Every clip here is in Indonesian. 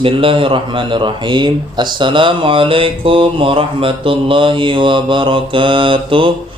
Bismillahirrahmanirrahim. Assalamualaikum warahmatullahi wabarakatuh.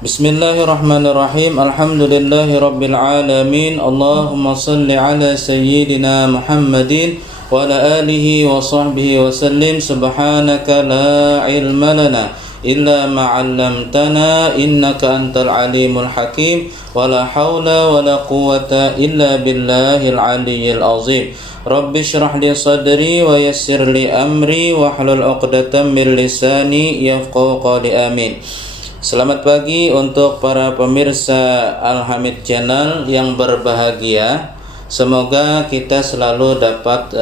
Bismillahirrahmanirrahim. Alhamdulillahi rabbil alamin. Allahumma salli ala sayyidina Muhammadin wa ala alihi wa sahbihi wa sallim. Subhanaka la ilma lana illa ma 'allamtana innaka antal alimul hakim. Wa la haula wa la quwwata illa billahil aliyyil azim. Rabbi syrah li sadri wa yassir li amri wa hlul 'uqdatam min lisani yafqahu qawli. Amin. Selamat pagi untuk para pemirsa Al-Hamid Channel yang berbahagia. Semoga kita selalu dapat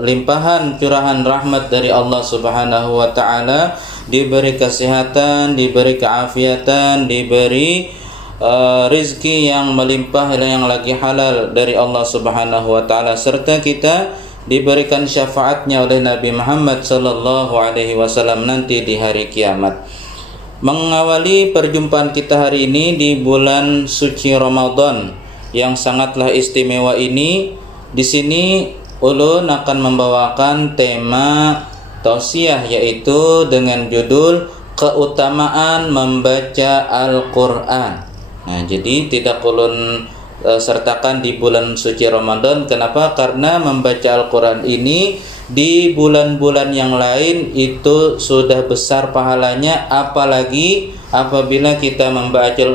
limpahan curahan rahmat dari Allah Subhanahu wa taala, diberi kesehatan, diberi keafiatan, diberi rizki yang melimpah yang lagi halal dari Allah Subhanahu wa taala, serta kita diberikan syafaatnya oleh Nabi Muhammad sallallahu alaihi wasallam nanti di hari kiamat. Mengawali perjumpaan kita hari ini di bulan suci Ramadan yang sangatlah istimewa ini, di sini ulun akan membawakan tema tausiah, yaitu dengan judul keutamaan membaca Al-Qur'an. Nah, jadi tidak ulun sertakan di bulan suci Ramadan. Kenapa? Karena membaca Al-Quran ini di bulan-bulan yang lain itu sudah besar pahalanya, apalagi apabila kita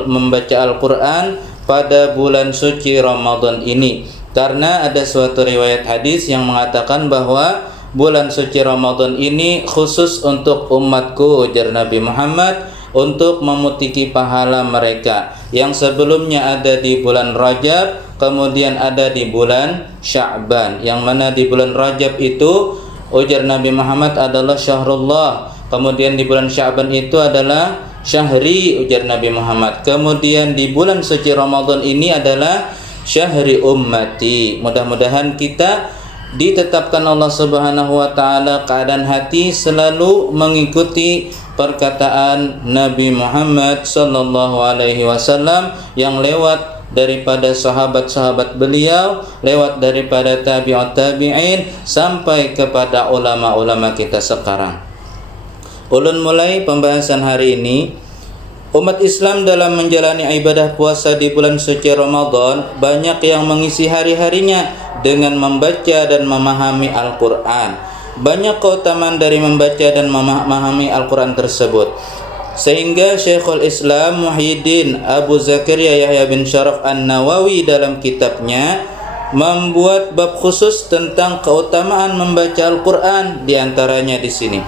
membaca Al-Quran pada bulan suci Ramadan ini. Karena ada suatu riwayat hadis yang mengatakan bahwa bulan suci Ramadan ini khusus untuk umatku, ujar Nabi Muhammad, untuk memutiki pahala mereka yang sebelumnya ada di bulan Rajab, kemudian ada di bulan Sya'ban, yang mana di bulan Rajab itu ujar Nabi Muhammad adalah syahrullah, kemudian di bulan Sya'ban itu adalah syahri, ujar Nabi Muhammad, kemudian di bulan suci Ramadan ini adalah syahri ummati. Mudah-mudahan kita ditetapkan Allah Subhanahu wa taala keadaan hati selalu mengikuti perkataan Nabi Muhammad sallallahu alaihi wasallam yang lewat daripada sahabat-sahabat beliau, lewat daripada tabi'ut tabi'in sampai kepada ulama-ulama kita sekarang. Ulun mulai pembahasan hari ini. Umat Islam dalam menjalani ibadah puasa di bulan suci Ramadan banyak yang mengisi hari-harinya dengan membaca dan memahami Al-Quran. Banyak keutamaan dari membaca dan memahami Al-Quran tersebut, sehingga Syekhul Islam Muhyiddin Abu Zakaria Yahya bin Syaraf An-Nawawi dalam kitabnya membuat bab khusus tentang keutamaan membaca Al-Quran. Di antaranya di sini,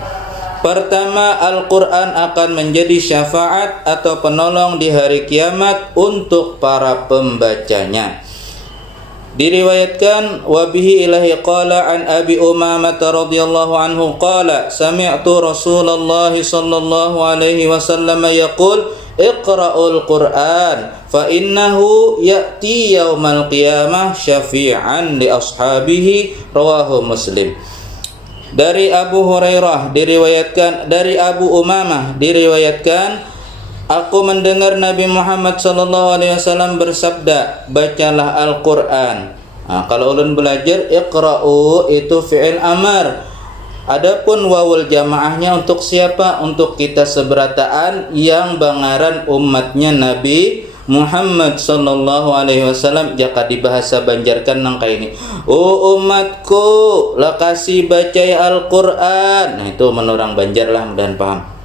pertama, Al-Quran akan menjadi syafaat atau penolong di hari kiamat untuk para pembacanya. Diriwayatkan wabihi ilahi qala an Abi Umamah radhiyallahu anhu qala sami'tu Rasulullah sallallahu alaihi wasallam yaqul iqra'ul Qur'an fa innahu ya'ti yaumal qiyamah syafi'an li ashabihi, rawahu Muslim. Dari Abu Hurairah diriwayatkan, dari Abu Umamah diriwayatkan, aku mendengar Nabi Muhammad sallallahu alaihi wasallam bersabda, bacalah Al-Qur'an. Nah, kalau ulun belajar iqra'u itu fi'il amar. Adapun wawul jamaahnya untuk siapa? Untuk kita seberataan yang bangaran umatnya Nabi Muhammad sallallahu alaihi wasallam. Jika di bahasa Banjarkan nangka ini, oh umatku, lakasi baca Al-Qur'an. Nah, itu menurang Banjar lah, mudah paham.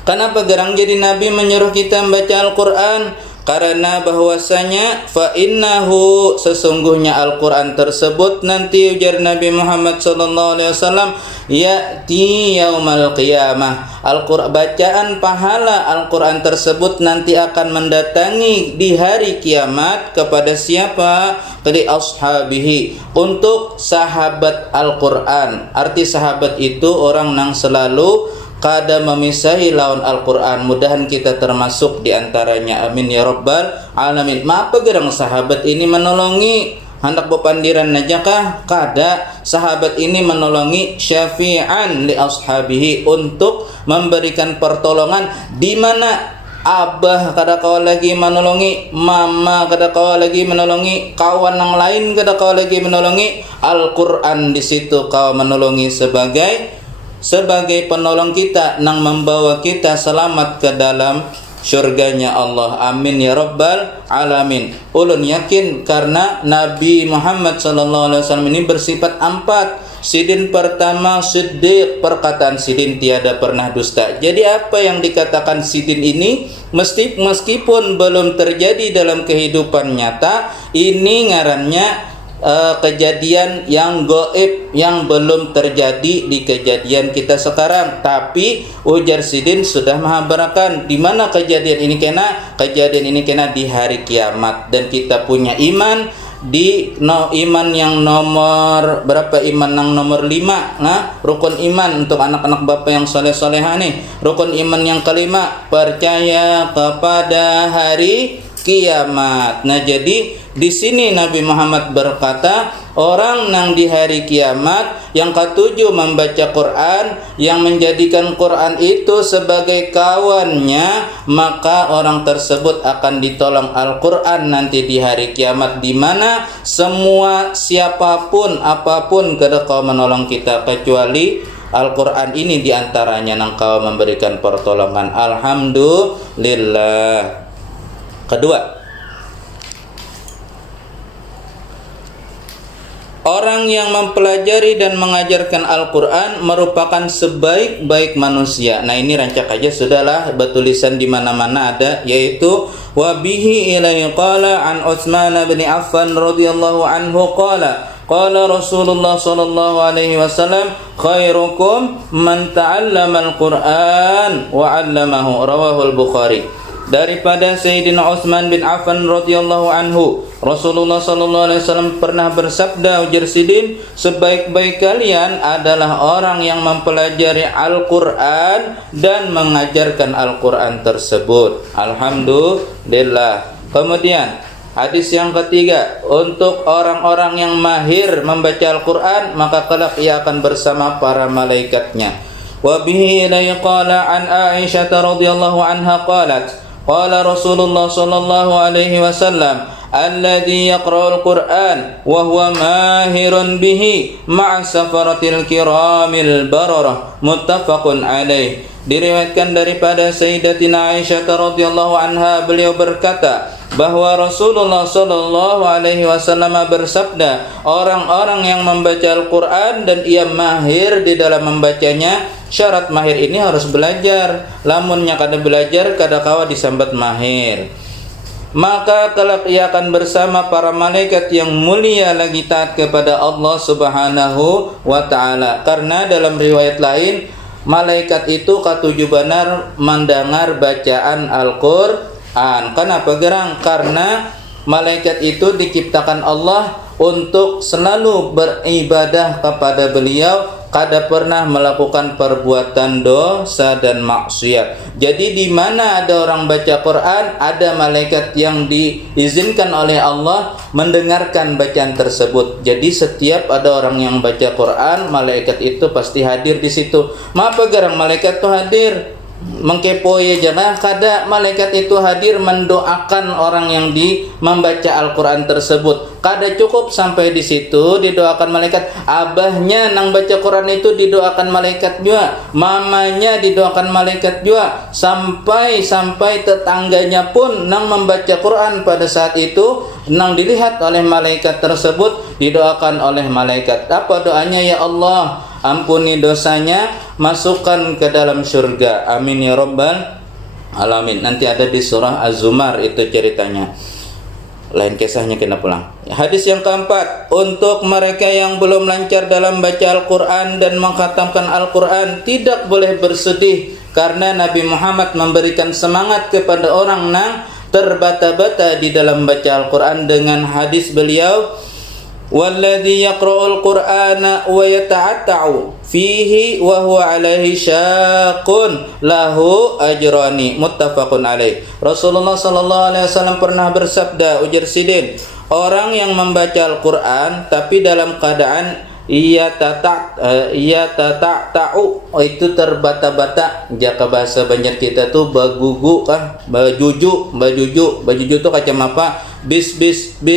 Kenapa gerang jadi Nabi menyuruh kita membaca Al-Quran? Karena bahwasanya fa innahu, sesungguhnya Al-Quran tersebut nanti ujar Nabi Muhammad sallallahu alaihi wasallam, ya'ti yaumal qiyamah. Al-Quran, bacaan pahala Al-Quran tersebut nanti akan mendatangi di hari kiamat kepada siapa? Li ashabihi, untuk sahabat Al-Quran. Arti sahabat itu orang yang selalu kada memisahi lawan Al-Quran. Mudahan kita termasuk di antaranya, amin ya rabbal alamin. Mapa gerang sahabat ini menolongi hendak bepandiran najakah? Kada. Sahabat ini menolongi syafi'an li ashabihi, untuk memberikan pertolongan di mana abah kada kau lagi menolongi, mama kada kau lagi menolongi, kawan yang lain kada kau lagi menolongi, Al-Quran di situ kau menolongi sebagai penolong kita nang membawa kita selamat ke dalam syurganya Allah. Amin ya rabbal alamin. Ulun yakin karena Nabi Muhammad sallallahu alaihi wasallam ini bersifat empat. Sidin pertama siddiq, perkataan sidin tiada pernah dusta. Jadi apa yang dikatakan sidin ini meskipun belum terjadi dalam kehidupan nyata, ini ngarannya kejadian yang gaib yang belum terjadi di kejadian kita sekarang. Tapi ujar sidin sudah mengabarkan di mana kejadian ini kena di hari kiamat, dan kita punya iman di iman yang nomor berapa, iman yang nomor 5. Nah, rukun iman untuk anak-anak bapak yang soleh-solehah nih, rukun iman yang kelima, percaya kepada hari kiamat. Nah, jadi di sini Nabi Muhammad berkata, orang nang di hari kiamat yang ketujuh membaca Quran, yang menjadikan Quran itu sebagai kawannya, maka orang tersebut akan ditolong Al-Quran nanti di hari kiamat, di mana semua siapapun apapun kada kau menolong kita kecuali Al-Quran ini diantaranya nang kau memberikan pertolongan. Alhamdulillah. Kedua, orang yang mempelajari dan mengajarkan Al-Quran merupakan sebaik-baik manusia. Nah, ini rancak aja sudahlah, bertulisan di mana-mana ada, yaitu wabihi ilaihi qala an Utsman bin Affan radhiyallahu anhu qala Rasulullah sallallahu alaihi wasallam khairukum man ta'allama al-Quran wa 'allamahu, rawahul Bukhari. Daripada Sayyidina Utsman bin Affan radhiyallahu anhu, Rasulullah sallallahu alaihi wasallam pernah bersabda, ujar sidin, sebaik-baik kalian adalah orang yang mempelajari Al-Quran dan mengajarkan Al-Quran tersebut. Alhamdulillah. Kemudian hadis yang ketiga, untuk orang-orang yang mahir membaca Al-Quran, maka kelak ia akan bersama para malaikatnya. Wa bihi ilaihi qala an Aisyah radhiyallahu anha qalat qala Rasulullah sallallahu alaihi wasallam alladhi yaqra'ul Qur'an wa huwa mahirun bihi ma'a safaratil kiramil bararah, muttafaqun alaih. Diriwayatkan daripada Sayyidatina Aisyah radhiyallahu anha, beliau berkata bahwa Rasulullah sallallahu alaihi wasallam bersabda, orang-orang yang membaca Al-Quran dan ia mahir di dalam membacanya, syarat mahir ini harus belajar. Lamunnya kada belajar, kada kawa disambat mahir, maka kelak ia akan bersama para malaikat yang mulia lagi taat kepada Allah Subhanahu wa taala. Karena dalam riwayat lain, malaikat itu katuju benar mendengar bacaan Al-Quran. Kenapa gerang? Karena malaikat itu diciptakan Allah untuk selalu beribadah kepada beliau, kada pernah melakukan perbuatan dosa dan maksiat. Jadi di mana ada orang baca Quran, ada malaikat yang diizinkan oleh Allah mendengarkan bacaan tersebut. Jadi setiap ada orang yang baca Quran, malaikat itu pasti hadir di situ. Mapa garang malaikat itu hadir? Mengkepoi jangan kada malaikat itu hadir mendoakan orang yang membaca Al-Quran tersebut. Kada cukup sampai di situ didoakan malaikat, abahnya nang baca Quran itu didoakan malaikat juga, mamanya didoakan malaikat juga, sampai tetangganya pun nang membaca Quran pada saat itu nang dilihat oleh malaikat tersebut didoakan oleh malaikat. Apa doanya? Ya Allah, ampuni dosanya, masukkan ke dalam surga. Amin ya rabbal alamin. Nanti ada di surah Az-Zumar itu ceritanya. Lain kisahnya kena pulang. Hadis yang keempat, untuk mereka yang belum lancar dalam baca Al-Quran dan mengkhatamkan Al-Quran, tidak boleh bersedih, karena Nabi Muhammad memberikan semangat kepada orang nang terbata-bata di dalam baca Al-Quran dengan hadis beliau, walladzi yaqra'ul Qur'ana wa yata'atta'u fihi wa huwa alaihi syaqun lahu ajrani, muttafaqun alaih. Rasulullah sallallahu alaihi wasallam pernah bersabda, ujar sidin, orang yang membaca Al-Quran tapi dalam keadaan Iya ta'u itu terbata-bata. Jaka bahasa Banjar kita tuh bagugu kah, bajuju tuh macam apa? Bismillah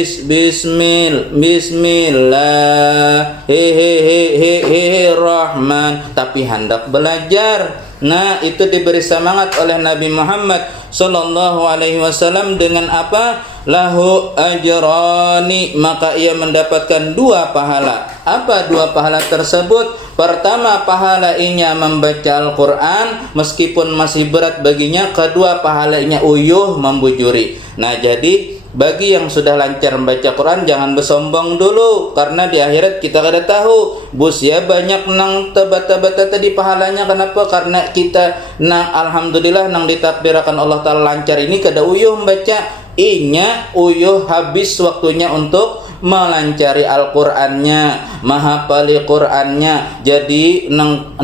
rahman, tapi hendak belajar. Nah, itu diberi semangat oleh Nabi Muhammad sallallahu alaihi wasallam dengan apa? Lahu ajrani, maka ia mendapatkan 2 pahala. Apa 2 pahala tersebut? Pertama, pahalanya membaca Al-Qur'an meskipun masih berat baginya. Kedua, pahalanya uyuh membujuri. Nah, jadi bagi yang sudah lancar membaca Quran, jangan bersombong dulu, karena di akhirat kita kada tahu. Bus ya banyak nang tebata-bata tadi pahalanya. Kenapa? Karena kita nang alhamdulillah nang ditakdirkan Allah Ta'ala lancar ini kada uyuh membaca. Inya uyuh habis waktunya untuk melancari Al-Qur'annya, menghafali Qur'annya. Jadi nang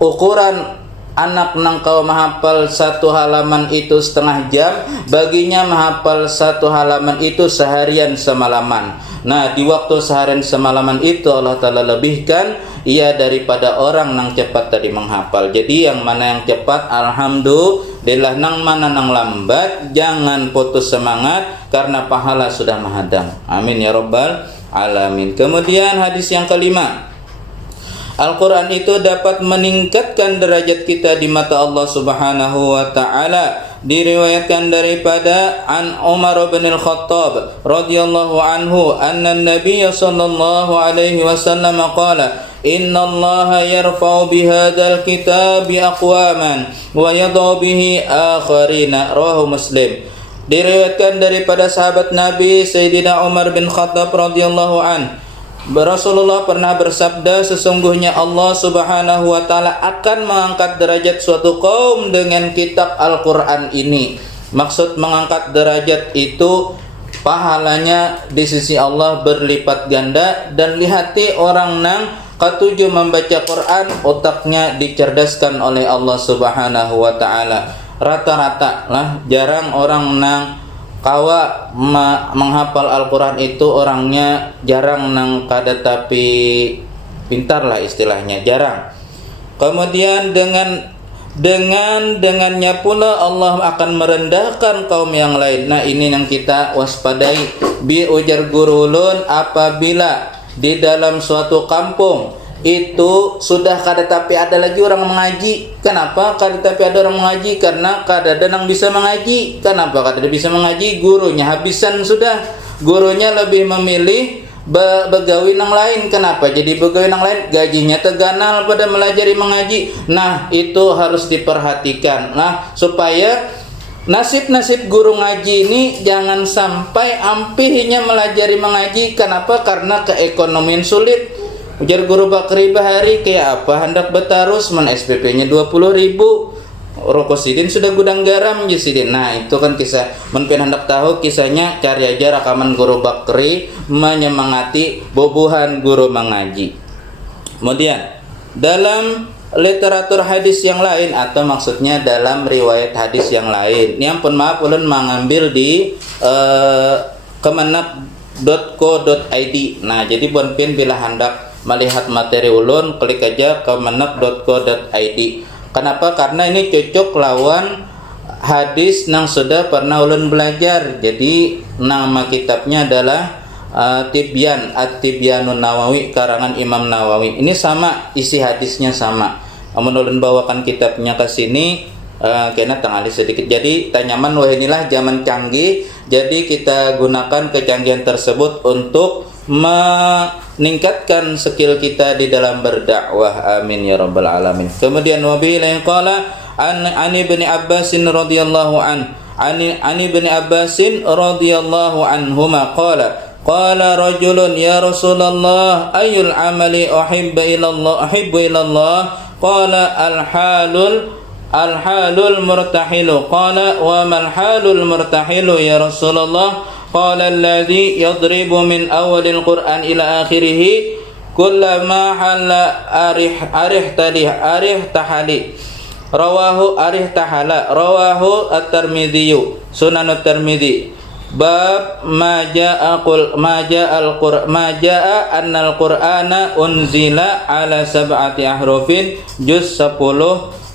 ukuran anak nang kau menghafal 1 halaman itu setengah jam, baginya menghafal 1 halaman itu seharian semalaman. Nah, di waktu seharian semalaman itu Allah Ta'ala lebihkan ia daripada orang nang cepat tadi menghafal. Jadi yang mana yang cepat, alhamdulillah. Nang mana nang lambat, jangan putus semangat, karena pahala sudah menghadang. Amin ya rabbal alamin. Kemudian hadis yang kelima, Al-Quran itu dapat meningkatkan derajat kita di mata Allah Subhanahu wa ta'ala. Diriwayatkan daripada an Umar bin Al-Khattab radhiyallahu anhu anna Nabiy sallallahu alaihi wasallam qala inna Allah yarfa'u bihadzal kitabi aqwaman wa yad'u bihi akharina. Rawahu Muslim. Diriwayatkan daripada sahabat Nabi Sayyidina Umar bin Khattab radhiyallahu anhu, Rasulullah pernah bersabda, sesungguhnya Allah Subhanahu wa ta'ala akan mengangkat derajat suatu kaum dengan kitab Al-Quran ini. Maksud mengangkat derajat itu pahalanya di sisi Allah berlipat ganda. Dan lihati orang nang ketujuh membaca Quran, otaknya dicerdaskan oleh Allah Subhanahu wa ta'ala. Rata-rata lah, jarang orang nang kawa menghafal Al-Quran itu orangnya jarang nang kada tapi pintar lah istilahnya, jarang. Kemudian dengannya pula Allah akan merendahkan kaum yang lain. Nah, ini yang kita waspadai. Bi ujar guru ulun, apabila di dalam suatu kampung itu sudah kada tapi ada lagi orang mengaji. Kenapa kada tapi ada orang mengaji? Karena kada ada yang bisa mengaji. Kenapa kada bisa mengaji? Gurunya habisan sudah. Gurunya lebih memilih begawi nang lain. Kenapa? Jadi begawi nang lain gajinya terganal pada melajari mengaji. Nah, itu harus diperhatikan. Nah, supaya nasib-nasib guru ngaji ini jangan sampai ampihnya melajari mengaji. Kenapa? Karena keekonomian sulit. Ujar guru Bakri Bahari, kayak apa hendak betarus men SPP-nya 20.000. Rokok sidin sudah gudang garam je sidin. Nah, itu kan kisah. Men hendak tahu kisahnya, cari aja rekaman guru Bakri menyemangati bobohan guru mengaji. Kemudian dalam literatur hadis yang lain, atau maksudnya dalam riwayat hadis yang lain, ini ampun maaf ulun mengambil di kemenap.co.id. Nah, jadi bonpin bila hendak melihat materi ulun, klik aja kemenap.co.id. Kenapa? Karena ini cocok lawan hadis yang sudah pernah ulun belajar. Jadi nama kitabnya adalah Tibyan At-Tibyanun Nawawi, karangan Imam Nawawi. Ini sama, isi hadisnya sama. Amun ulun bawakan kitabnya ke sini, kena tengali sedikit. Jadi tanyaman, wah inilah zaman canggih. Jadi kita gunakan kecanggihan tersebut untuk meningkatkan skill kita di dalam berdakwah. Amin ya rabbal alamin. Kemudian wabillahi qala an ibni Abbas radhiyallahu an ibni Abbas radhiyallahu anhuma qala rajulun ya Rasulullah ayyul amali uhibbu ila Allah qala al-halul murtahilu qala wa mal halul murtahilu ya Rasulullah qala alladhi yadribu min awalil Qur'an ila akhirih kullama halla arih tahali rawahu at-Tirmidzi Sunan at-Tirmidzi. Bab maja'a annal Qur'ana unzila ala sab'ati ahrufin juz 10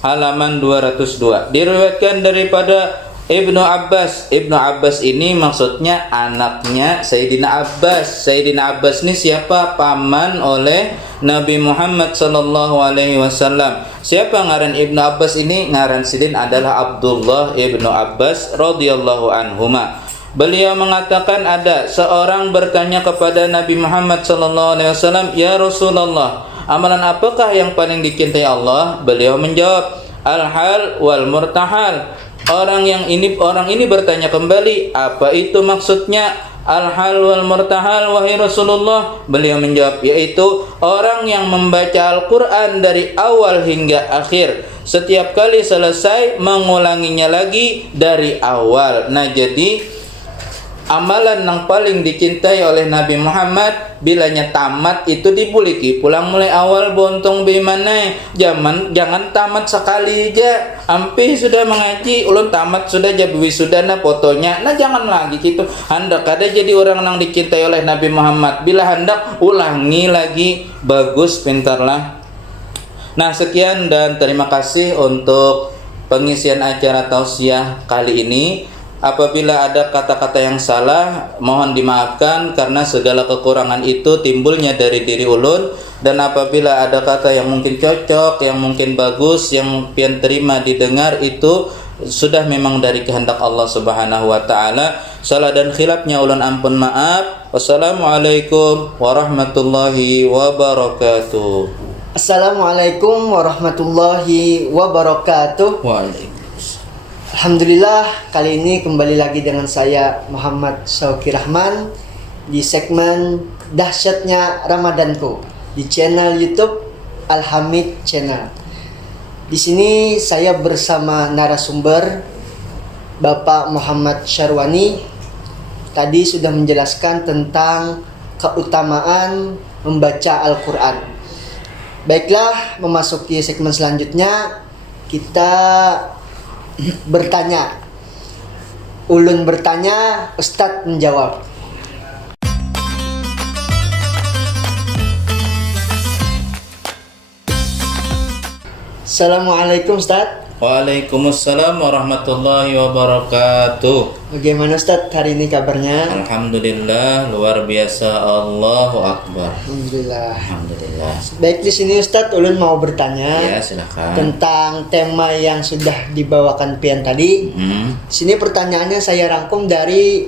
halaman 202. Diriwayatkan daripada Ibnu Abbas. Ibnu Abbas ini maksudnya anaknya Sayyidina Abbas. Sayyidina Abbas ini siapa? Paman oleh Nabi Muhammad sallallahu alaihi wasallam. Siapa ngaran Ibnu Abbas ini? Ngaran sidin adalah Abdullah Ibnu Abbas radhiyallahu anhuma. Beliau mengatakan ada seorang bertanya kepada Nabi Muhammad sallallahu alaihi wasallam, "Ya Rasulullah, amalan apakah yang paling dicintai Allah?" Beliau menjawab, "Al-hal wal murtahal." Orang ini bertanya kembali, apa itu maksudnya al-hal wal murtahal wahai Rasulullah? Beliau menjawab, yaitu orang yang membaca Al-Quran dari awal hingga akhir, setiap kali selesai mengulanginya lagi dari awal. Nah, jadi amalan yang paling dicintai oleh Nabi Muhammad bilanya tamat itu dipuliki pulang mulai awal bontong bimana. Jangan tamat sekali aja ampe sudah mengaji ulun tamat sudah jadi wisudana fotonya. Nah, jangan lagi gitu. Hendak ada jadi orang yang dicintai oleh Nabi Muhammad, bila hendak ulangi lagi, bagus, pintarlah. Nah, sekian dan terima kasih untuk pengisian acara tausiah kali ini. Apabila ada kata-kata yang salah, mohon dimaafkan karena segala kekurangan itu timbulnya dari diri ulun. Dan apabila ada kata yang mungkin cocok, yang mungkin bagus, yang pian terima didengar, itu sudah memang dari kehendak Allah Subhanahu wa taala. Salah dan khilafnya ulun ampun maaf. Wassalamualaikum warahmatullahi wabarakatuh. Assalamualaikum warahmatullahi wabarakatuh. Waalaikumsalam. Alhamdulillah, kali ini kembali lagi dengan saya Muhammad Syauqi Rahman di segmen Dahsyatnya Ramadanku di channel YouTube Al-Hamid Channel. Di sini saya bersama narasumber Bapak Muhammad Syarwani. Tadi sudah menjelaskan tentang keutamaan membaca Al-Quran. Baiklah, memasuki segmen selanjutnya kita bertanya. Ulun bertanya, Ustadz menjawab. Assalamualaikum Ustadz. Waalaikumsalam warahmatullahi wabarakatuh. Bagaimana Ustadz hari ini kabarnya? Alhamdulillah, luar biasa, Allahu Akbar. Alhamdulillah. Alhamdulillah. Baik, di sini Ustadz ulun mau bertanya Ya, silakan. tentang tema yang sudah dibawakan pian tadi. Sini pertanyaannya saya rangkum dari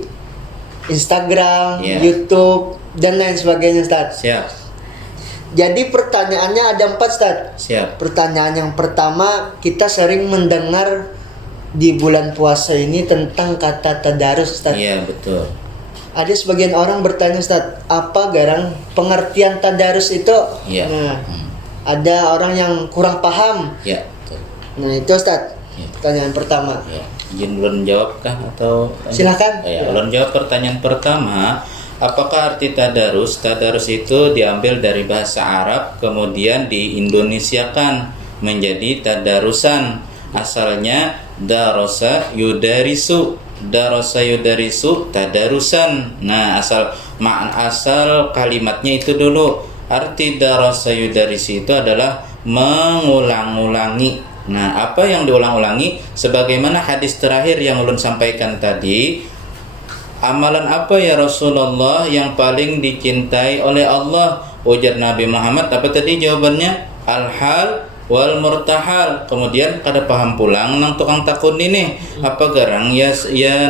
Instagram, Ya. YouTube, dan lain sebagainya Ustadz. Siap. Jadi pertanyaannya ada 4 Ustadz. Siap. Pertanyaan yang pertama, kita sering mendengar di bulan puasa ini tentang kata tadarus Ustadz. Iya, betul. Ada sebagian orang bertanya Ustadz, apa garang pengertian tadarus itu? Iya. Nah, ada orang yang kurang paham. Ya, betul. Nah, itu Ustadz. Ya. Pertanyaan pertama. Ya. Izin ulun jawab kah atau Silakan. Ya, ulun jawab pertanyaan pertama. Apakah arti tadarus? Tadarus itu diambil dari bahasa Arab, kemudian diindonesiakan menjadi tadarusan. Asalnya darasa yudarisu. Darasa yudarisu tadarusan. Nah, asal kalimatnya itu dulu. Arti darasa yudarisu itu adalah mengulang-ulangi. Nah, apa yang diulang-ulangi? Sebagaimana hadis terakhir yang ulun sampaikan tadi, amalan apa ya Rasulullah yang paling dicintai oleh Allah? Ujar Nabi Muhammad, apa tadi jawabannya? Al-hal wal murtahal. Kemudian kada paham pulang nang tukang takun ini. Apa garang ya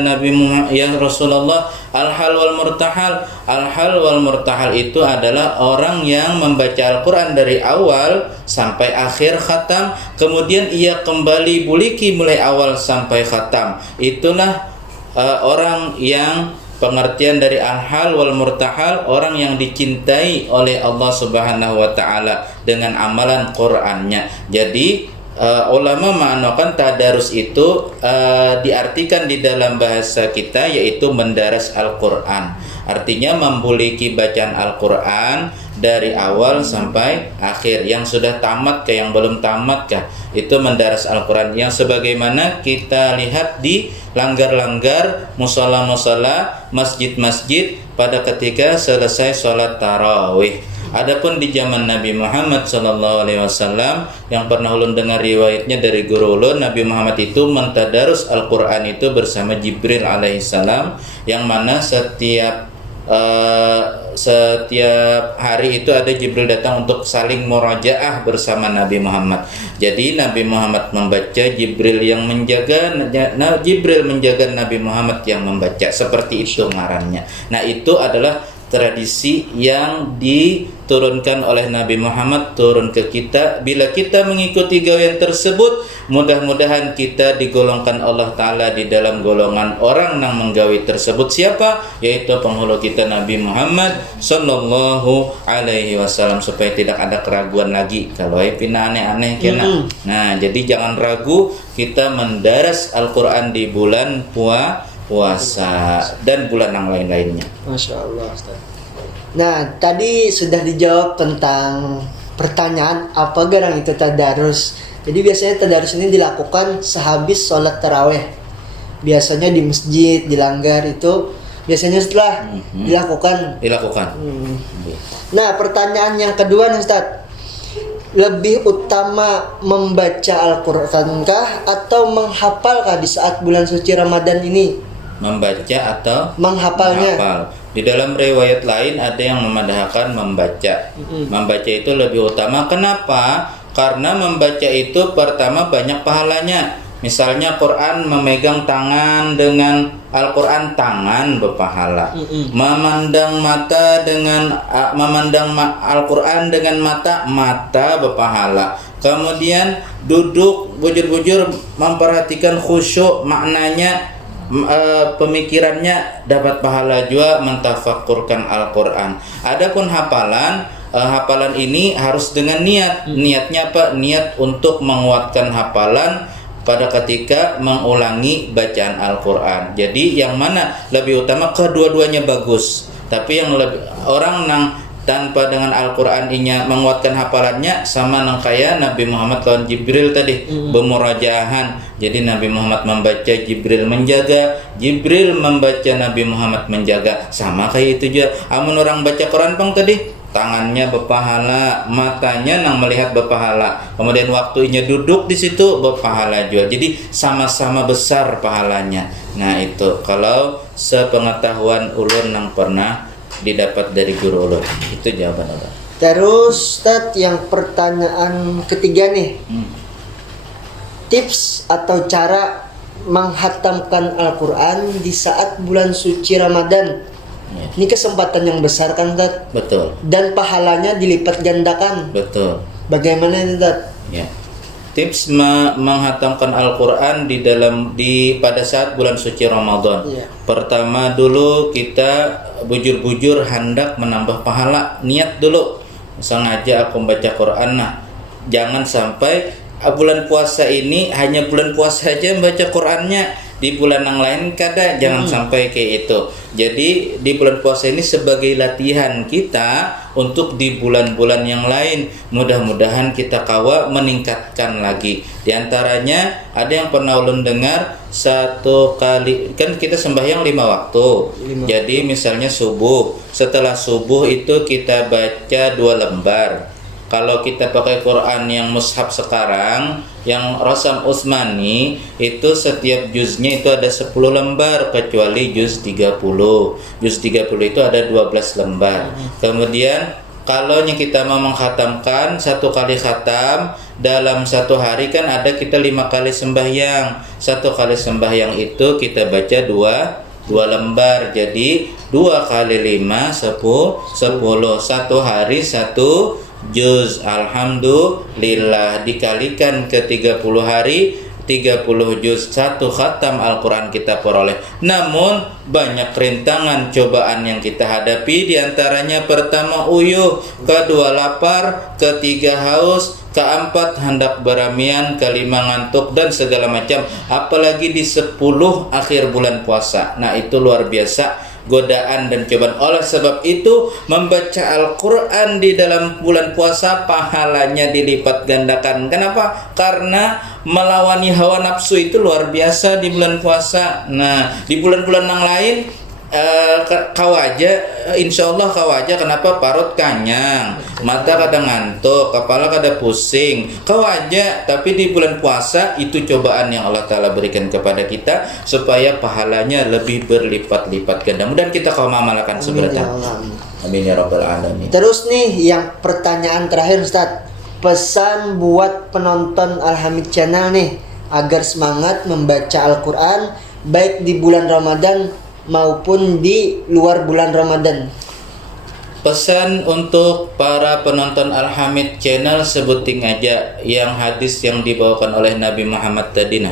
Nabi Muhammad, ya Rasulullah, al-hal wal murtahal. Al-hal wal murtahal itu adalah orang yang membaca Al-Quran dari awal sampai akhir khatam, kemudian ia kembali buliki mulai awal sampai khatam. Itulah orang yang pengertian dari al-hal wal murtahal, orang yang dicintai oleh Allah Subhanahu wa taala dengan amalan Qur'annya. Jadi ulama mengatakan tadarus itu diartikan di dalam bahasa kita yaitu mendaras Al-Qur'an. Artinya membuliki bacaan Al-Qur'an dari awal sampai akhir, yang sudah tamat ke yang belum tamat kah, itu mendaras Al-Quran, yang sebagaimana kita lihat di langgar-langgar, musola-musola, masjid-masjid pada ketika selesai sholat tarawih. Adapun di zaman Nabi Muhammad SAW, yang pernah ulun dengar riwayatnya dari guru ulun, Nabi Muhammad itu mentadarus Al-Quran itu bersama Jibril alaihissalam, yang mana setiap hari itu ada Jibril datang untuk saling murajaah bersama Nabi Muhammad. Jadi Nabi Muhammad membaca, Jibril yang menjaga, Jibril menjaga Nabi Muhammad yang membaca, seperti itu ngarannya. Nah, itu adalah tradisi yang diturunkan oleh Nabi Muhammad turun ke kita. Bila kita mengikuti gawean tersebut, mudah-mudahan kita digolongkan Allah Ta'ala di dalam golongan orang yang menggawi tersebut. Siapa? Yaitu penghulu kita Nabi Muhammad Sallallahu Alaihi Wasallam, supaya tidak ada keraguan lagi kalau pina aneh-aneh kena. Nah, jadi jangan ragu kita mendaras Al-Quran di bulan puasa dan bulan yang lain-lainnya. Masya Allah, Ustaz. Nah, tadi sudah dijawab tentang pertanyaan apa garang itu tadarus. Jadi biasanya tadarus ini dilakukan sehabis sholat tarawih. Biasanya di masjid, di langgar itu biasanya setelah dilakukan. Nah, pertanyaan yang kedua nih, Ustaz. Lebih utama membaca Al-Qur'ankah atau menghafalkah di saat bulan suci Ramadan ini? Membaca atau menghafalnya. Di dalam riwayat lain ada yang memadahkan membaca. Membaca itu lebih utama. Kenapa? Karena membaca itu pertama banyak pahalanya. Misalnya Quran, memegang tangan dengan Al-Quran, tangan berpahala. Memandang mata dengan Al-Quran dengan mata berpahala. Kemudian duduk bujur-bujur memperhatikan khusyuk, maknanya pemikirannya dapat pahala juga mentafakkurkan Al-Quran. Adapun hafalan ini harus dengan niat. Niatnya apa? Niat untuk menguatkan hafalan pada ketika mengulangi bacaan Al-Quran. Jadi yang mana lebih utama? Kedua-duanya bagus. Tapi yang lebih orang yang tanpa dengan Al-Quran inya menguatkan hafalannya, sama nang kaya Nabi Muhammad lawan Jibril tadi bermurajahan. Jadi Nabi Muhammad membaca, Jibril menjaga, Jibril membaca, Nabi Muhammad menjaga. Sama kayak itu juga. Amun orang baca Quran pang tadi, tangannya berpahala, matanya nang melihat berpahala, kemudian waktunya duduk di situ berpahala juga. Jadi sama-sama besar pahalanya. Nah, itu kalau sepengetahuan ulun yang pernah didapat dari guru ulun. Itu jawaban ulun. Terus Ustaz, yang pertanyaan ketiga nih. Tips atau cara menghatamkan Al-Quran di saat bulan suci Ramadan. Ini kesempatan yang besar kan, Ustaz? Betul. Dan pahalanya dilipat gandakan. Betul. Bagaimana ini, Ustaz? Ya. Tips menghatamkan Al-Quran pada saat bulan suci Ramadan. Pertama dulu kita bujur-bujur hendak menambah pahala. Niat dulu, sengaja aku baca Quran. Nah, jangan sampai bulan puasa ini hanya bulan puasa aja membaca Qurannya, di bulan yang lain kada. Jangan sampai kayak itu. Jadi di bulan puasa ini sebagai latihan kita untuk di bulan-bulan yang lain. Mudah-mudahan kita kawa meningkatkan lagi. Di antaranya ada yang pernah ulun dengar, satu kali kan kita sembahyang 5 waktu. Jadi misalnya subuh, setelah subuh itu kita baca 2 lembar. Kalau kita pakai Quran yang mushaf sekarang, yang Rasam Utsmani, itu setiap juznya itu ada 10 lembar, kecuali juz 30. Juz 30 itu ada 12 lembar. Kemudian kalau kita mau mengkhatamkan, 1 kali khatam dalam 1 hari kan ada kita 5 kali sembahyang. 1 kali sembahyang itu kita baca 2 lembar. Jadi 2 kali 5 10. 1 hari 1 juz. Alhamdulillah, dikalikan ke 30 hari 30 juz, 1 khatam Al-Quran kita peroleh. Namun banyak rintangan cobaan yang kita hadapi. Di antaranya pertama uyuh, kedua lapar, ketiga haus, keempat hendak beramian, kelima ngantuk dan segala macam. Apalagi di 10 akhir bulan puasa. Nah, itu luar biasa godaan dan cobaan. Oleh sebab itu, membaca Al-Quran di dalam bulan puasa pahalanya dilipat gandakan. Kenapa? Karena melawani hawa nafsu itu luar biasa di bulan puasa. Nah, di bulan-bulan yang lain kau aja, insya Allah kau aja, kenapa? Parut kanyang, mata kadang ngantuk, kepala kadang pusing, kau aja. Tapi di bulan puasa itu cobaan yang Allah Ta'ala berikan kepada kita supaya pahalanya lebih berlipat-lipat ganda. Mudah-mudahan kita kau mengamalkan sebenarnya. Amin ya rabbal alamin. Terus nih yang pertanyaan terakhir Ustaz, pesan buat penonton Al-Hamid Channel nih agar semangat membaca Al-Quran baik di bulan Ramadan maupun di luar bulan Ramadan. Pesan untuk para penonton Al-Hamid Channel, sebutin aja yang hadis yang dibawakan oleh Nabi Muhammad tadi.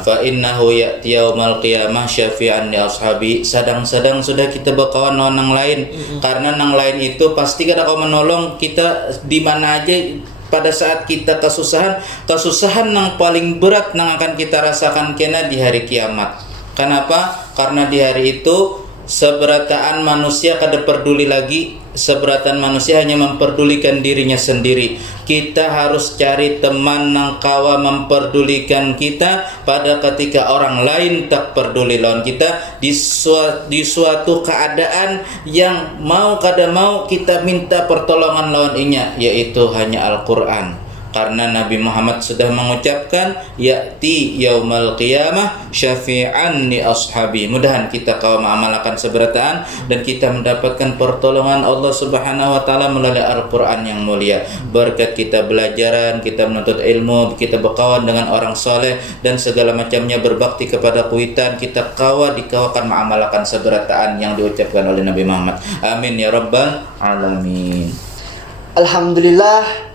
Fa innahu ya'ti yaumal qiyamah syafi'an li ashabi. Sedang sudah kita bakawan nang lain, karena nang lain itu pasti kada kau menolong kita di mana aja. Pada saat kita kesusahan yang paling berat yang akan kita rasakan kena di hari kiamat. Kenapa? Karena di hari itu seberataan manusia kada peduli lagi. Seberatan manusia hanya memperdulikan dirinya sendiri. Kita harus cari teman yang kawa memperdulikan kita pada ketika orang lain tak peduli lawan kita di suatu keadaan yang mau kada mau kita minta pertolongan lawan inya, yaitu hanya Al-Quran. Karena Nabi Muhammad sudah mengucapkan ya'ti yaumal qiyamah syafi'an li ashabi. Mudahan kita kau mengamalkan seberataan dan kita mendapatkan pertolongan Allah Subhanahu wa taala melalui Al-Qur'an yang mulia. Berkat kita belajaran, kita menuntut ilmu, kita berkawan dengan orang soleh dan segala macamnya berbakti kepada kuitan, kita dikawakan mengamalkan seberataan yang diucapkan oleh Nabi Muhammad. Amin ya rabbal alamin. Alhamdulillah,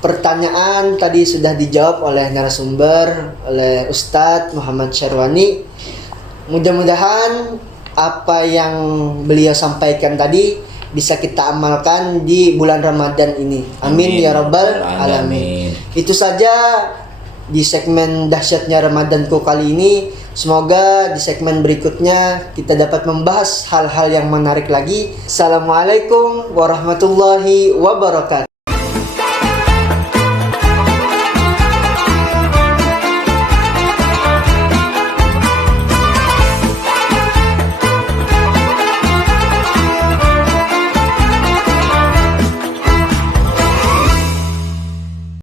pertanyaan tadi sudah dijawab oleh narasumber, oleh Ustadz Muhammad Syarwani. Mudah-mudahan apa yang beliau sampaikan tadi bisa kita amalkan di bulan Ramadan ini. Amin ya rabbal alamin. Itu saja di segmen dahsyatnya Ramadanku kali ini. Semoga di segmen berikutnya kita dapat membahas hal-hal yang menarik lagi. Assalamualaikum warahmatullahi wabarakatuh.